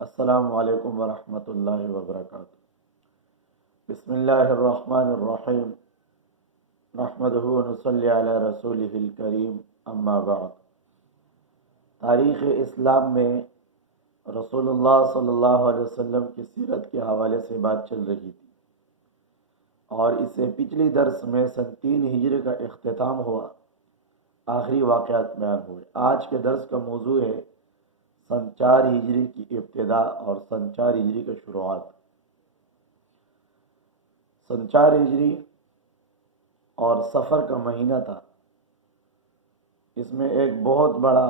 السلام علیکم ورحمۃ اللہ وبرکاتہ۔ بسم اللہ الرحمن الرحیم، نحمدہ ونصلی علی رسولہ الکریم، اما بعد۔ تاریخ اسلام میں رسول اللہ صلی اللہ علیہ وسلم کی سیرت کے حوالے سے بات چل رہی تھی، اور اس سے پچھلی درس میں سن 3 ہجری کا اختتام ہوا، آخری واقعات بیان ہوئے۔ آج کے درس کا موضوع ہے سن 4 ہجری کی ابتدا اور سن 4 ہجری کا شروعات۔ سن 4 ہجری اور سفر کا مہینہ تھا۔ اس میں ایک بہت بڑا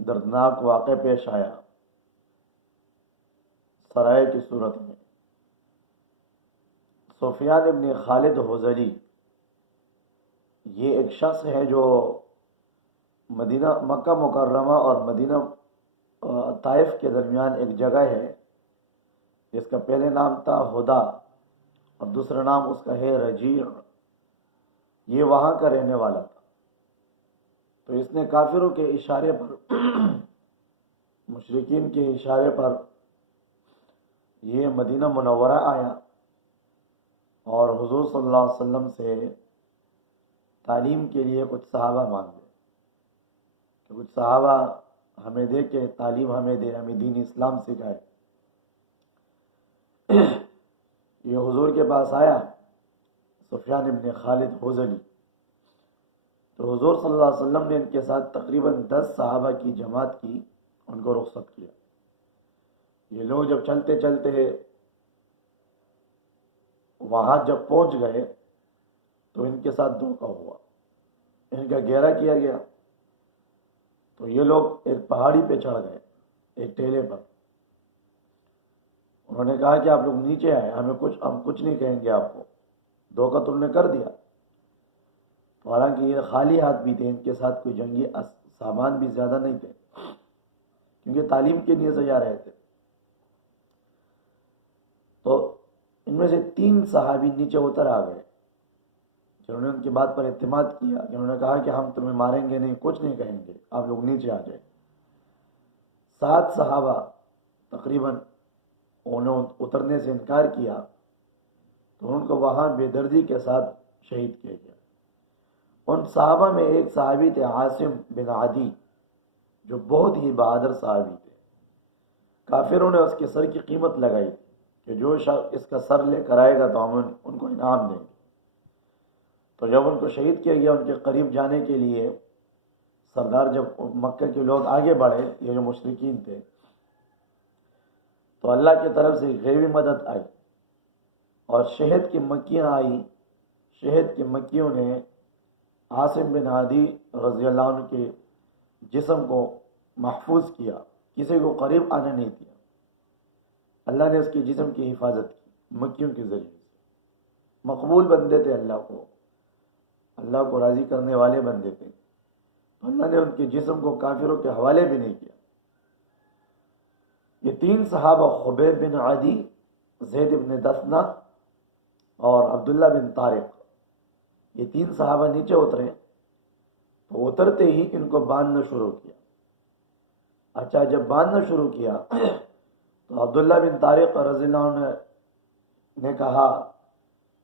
دردناک واقعہ پیش آیا سرائے کی صورت میں۔ سفیان ابن خالد حذلی، یہ ایک شخص ہے جو مکہ مکرمہ اور مدینہ طائف کے درمیان ایک جگہ ہے، جس کا پہلے نام تھا ہدا اور دوسرا نام اس کا ہے رجیع۔ یہ وہاں کا رہنے والا تھا۔ تو اس نے کافروں کے اشارے پر مشرکین کے اشارے پر یہ مدینہ منورہ آیا اور حضور صلی اللہ علیہ وسلم سے تعلیم کے لیے کچھ صحابہ مانگے کہ کچھ صحابہ ہمیں دے کے تعلیم ہمیں دے، ہمیں دین اسلام سکھائے۔ یہ حضور کے پاس آیا سفیان ابن خالد حذلی، تو حضور صلی اللہ علیہ وسلم نے ان کے ساتھ تقریباً 10 صحابہ کی جماعت کی، ان کو رخصت کیا۔ یہ لوگ جب چلتے چلتے وہاں جب پہنچ گئے تو ان کے ساتھ دھوکہ ہوا، ان کا گھیرا کیا گیا۔ تو یہ لوگ ایک پہاڑی پہ چڑھ گئے، ایک ٹیلے پر۔ انہوں نے کہا کہ آپ لوگ نیچے آئے، ہم کچھ نہیں کہیں گے آپ کو، دھوکہ تم نے کر دیا۔ تو حالانکہ یہ خالی ہاتھ بھی تھے، ان کے ساتھ کوئی جنگی سامان بھی زیادہ نہیں تھے، کیونکہ تعلیم کے لیے سے جا رہے تھے۔ تو ان میں سے 3 صحابی نیچے اتر آ گئے، جنہوں نے ان کی بات پر اعتماد کیا، جنہوں نے کہا کہ ہم تمہیں ماریں گے نہیں، کچھ نہیں کہیں گے، آپ لوگ نیچے آ جائیں۔ 7 صحابہ تقریباً انہوں اترنے سے انکار کیا، تو ان کو وہاں بے دردی کے ساتھ شہید کیا گیا۔ ان صحابہ میں ایک صحابی تھے عاصم بن عدی، جو بہت ہی بہادر صحابی تھے۔ کافروں نے اس کے سر کی قیمت لگائی تھی کہ جو شخص اس کا سر لے کر آئے گا تو ہم ان کو انعام دیں گے۔ تو جب ان کو شہید کیا گیا، ان کے قریب جانے کے لیے سردار، جب مکہ کے لوگ آگے بڑھے، یہ جو مشرکین تھے، تو اللہ کی طرف سے غیبی مدد آئی اور شہد کی مکھیاں آئی۔ شہد کی مکھیوں نے عاصم بن عدی رضی اللہ عنہ کے جسم کو محفوظ کیا، کسی کو قریب آنے نہیں دیا۔ اللہ نے اس کے جسم کی حفاظت کی مکھیوں کے ذریعے سے۔ مقبول بندے تھے، اللہ کو راضی کرنے والے بندے تھے، تو اللہ نے ان کے جسم کو کافروں کے حوالے بھی نہیں کیا۔ یہ 3 صحابہ خبیب بن عدی، زید بن دثنہ اور عبداللہ بن طارق، یہ 3 صحابہ نیچے اترے، تو اترتے ہی ان کو باندھنا شروع کیا۔ اچھا، جب باندھنا شروع کیا تو عبداللہ بن طارق رضی اللہ عنہ نے کہا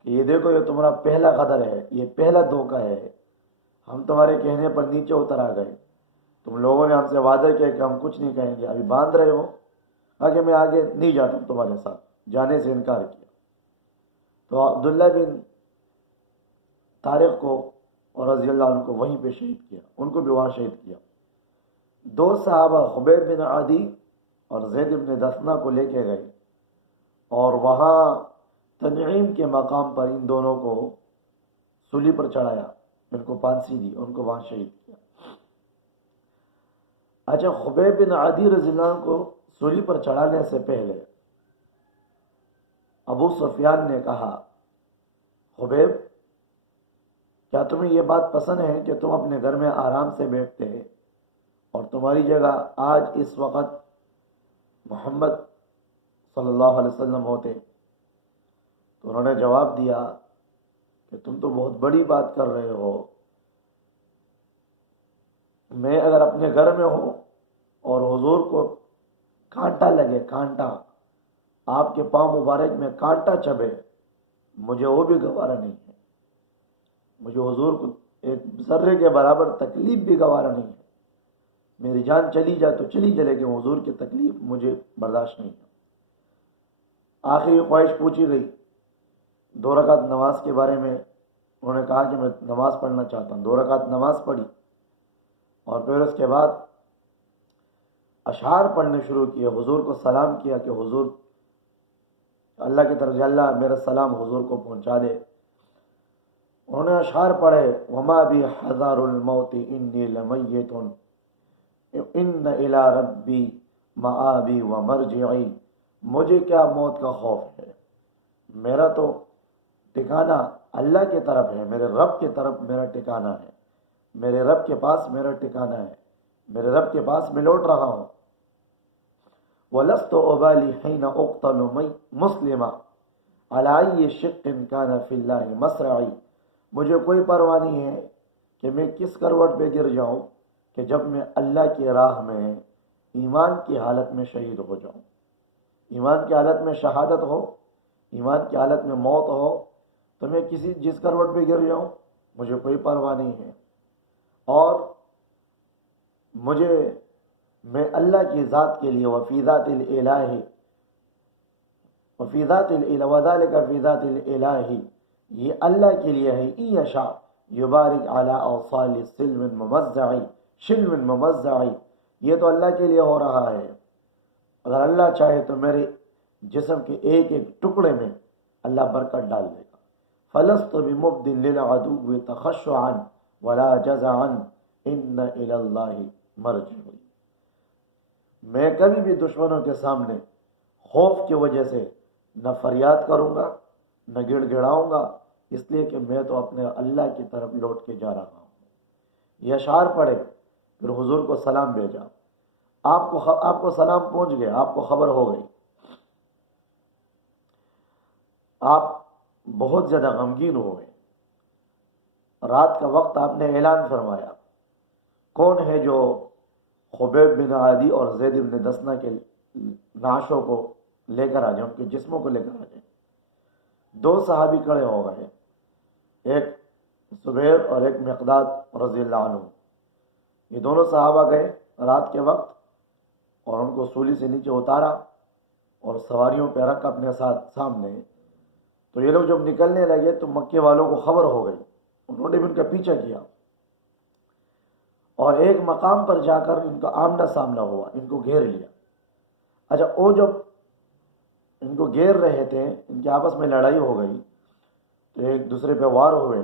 کہ یہ دیکھو، یہ تمہارا پہلا غدر ہے، یہ پہلا دھوکہ ہے۔ ہم تمہارے کہنے پر نیچے اتر آ گئے، تم لوگوں نے ہم سے وعدہ کیا کہ ہم کچھ نہیں کہیں گے، ابھی باندھ رہے ہو۔ کہا کہ میں آگے نہیں جاتا ہوں تمہارے ساتھ، جانے سے انکار کیا۔ تو عبداللہ بن طارق کو اور رضی اللہ عنہ کو وہیں پہ شہید کیا، ان کو بھی وہاں شہید کیا۔ 2 صحابہ خبیب بن عدی اور زید بن دثنہ کو لے کے گئے اور وہاں تنعیم کے مقام پر ان دونوں کو سولی پر چڑھایا، ان کو پھانسی دی، ان کو وہاں شہید کیا۔ اچھا، خبیب بن عدی رضی اللہ عنہ کو سولی پر چڑھانے سے پہلے ابو سفیان نے کہا، خبیب، کیا تمہیں یہ بات پسند ہے کہ تم اپنے گھر میں آرام سے بیٹھتے اور تمہاری جگہ آج اس وقت محمد صلی اللہ علیہ وسلم ہوتے؟ تو انہوں نے جواب دیا کہ تم تو بہت بڑی بات کر رہے ہو، میں اگر اپنے گھر میں ہوں اور حضور کو کانٹا لگے، کانٹا آپ کے پاؤں مبارک میں کانٹا چبھے، مجھے وہ بھی گوارا نہیں ہے. مجھے حضور کو ایک ذرے کے برابر تکلیف بھی گوارا نہیں ہے. میری جان چلی جائے تو چلی جائے، لیکن حضور کی تکلیف مجھے برداشت نہیں ہے. آخری خواہش پوچھی گئی 2 رکعت نماز کے بارے میں. انہوں نے کہا کہ میں نماز پڑھنا چاہتا ہوں. 2 رکعت نماز پڑھی اور پھر اس کے بعد اشعار پڑھنے شروع کیے. حضور کو سلام کیا کہ حضور اللہ کی طرف سے اللہ میرا سلام حضور کو پہنچا دے. انہوں نے اشعار پڑھے، وما بی حذار الموت انی لمیت ان الی ربی مآبی ومرجعی. مجھے کیا موت کا خوف ہے، میرا تو ٹھکانہ اللہ کی طرف ہے، میرے رب کی طرف میرا ٹھکانہ ہے، میرے رب کے پاس میرا ٹھکانہ ہے، میرے رب کے پاس میں لوٹ رہا ہوں. وَلَسْتُ أُبَالِي حِينَ أُقْتَلُ مُسْلِمًا عَلَىٰ أَيِّ شِقٍّ كَانَ فِي اللَّهِ مَصْرَعِي. مجھے کوئی پرواہ نہیں ہے کہ میں کس کروٹ پہ گر جاؤں کہ جب میں اللہ کی راہ میں ایمان کی حالت میں شہید ہو جاؤں. ایمان کی حالت میں شہادت ہو، ایمان کی حالت میں موت ہو تو میں جس کروٹ پہ گر جاؤں مجھے کوئی پرواہ نہیں ہے. اور میں اللہ کی ذات کے لیے وفی ذات الالہ وفی ذات الالہ وذالک فی ذات الالہ، یہ اللہ کے لیے ہے. ان یشاء یبارک علی اوصال شلم ممزعی، یہ تو اللہ کے لیے ہو رہا ہے. اگر اللہ چاہے تو میرے جسم کے ایک ایک ٹکڑے میں اللہ برکت ڈال دے گا. فلست بمبد للعدو تخشعا ولا جزعا ان الی اللہ مرجعی. میں کبھی بھی دشمنوں کے سامنے خوف کی وجہ سے نہ فریاد کروں گا نہ گڑ گڑاؤں گا، اس لیے کہ میں تو اپنے اللہ کی طرف لوٹ کے جا رہا ہوں. یہ اشعار پڑھے، پھر حضور کو سلام بھیجا. آپ کو سلام پہنچ گیا، آپ کو خبر ہو گئی. آپ بہت زیادہ غمگین ہو گئے. رات کا وقت آپ نے اعلان فرمایا، کون ہے جو خبیب بن عادی اور زید بن دسنہ کے نعشوں کو لے کر آ جائیں، ان کے جسموں کو لے کر آ جائیں. 2 صحابی کھڑے ہو گئے، ایک زبیر اور ایک مقداد رضی اللہ عنہ. یہ دونوں صحابہ گئے رات کے وقت اور ان کو سولی سے نیچے اتارا اور سواریوں پہ رکھ اپنے ساتھ سامنے. تو یہ لوگ جب نکلنے لگے تو مکے والوں کو خبر ہو گئی، انہوں نے بھی ان کا پیچھا کیا اور ایک مقام پر جا کر ان کا آمنا سامنا ہوا، ان کو گھیر لیا. اچھا، وہ جب ان کو گھیر رہے تھے، ان کے آپس میں لڑائی ہو گئی تو ایک دوسرے پہ وار ہوئے.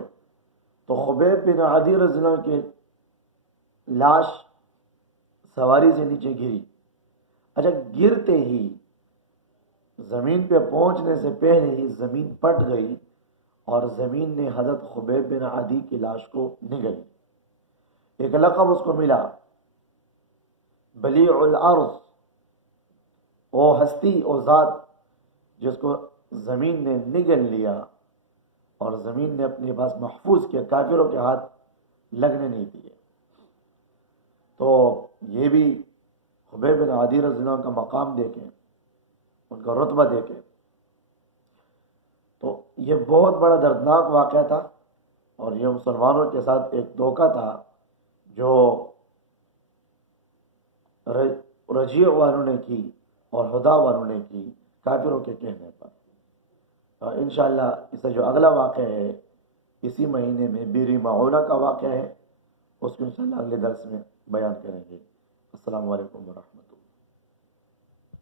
تو خبیب بن عادی رضی اللہ عنہ کی لاش سواری سے نیچے گری. اچھا، گرتے ہی زمین پہ پہنچنے سے پہلے ہی زمین پٹ گئی اور زمین نے حضرت خبیب بن عادی کی لاش کو نگلی. ایک لقب اس کو ملا، بلیع الارض، وہ ہستی وہ ذات جس کو زمین نے نگل لیا اور زمین نے اپنے پاس محفوظ کیا، کافروں کے ہاتھ لگنے نہیں دیے. تو یہ بھی خبیب بن عادی رضی اللہ عنہ کا مقام دیکھیں، ان کا رتبہ دیکھیں. تو یہ بہت بڑا دردناک واقعہ تھا اور یہ مسلمانوں کے ساتھ ایک دھوکہ تھا جو رجیع والوں نے کی اور ہدا والوں نے کی کافروں کے کہنے پر. انشاءاللہ اس سے جو اگلا واقعہ ہے اسی مہینے میں بیری معونہ کا واقعہ ہے، اس کو انشاءاللہ اگلے درس میں بیان کریں گے. السلام علیکم ورحمۃ اللہ.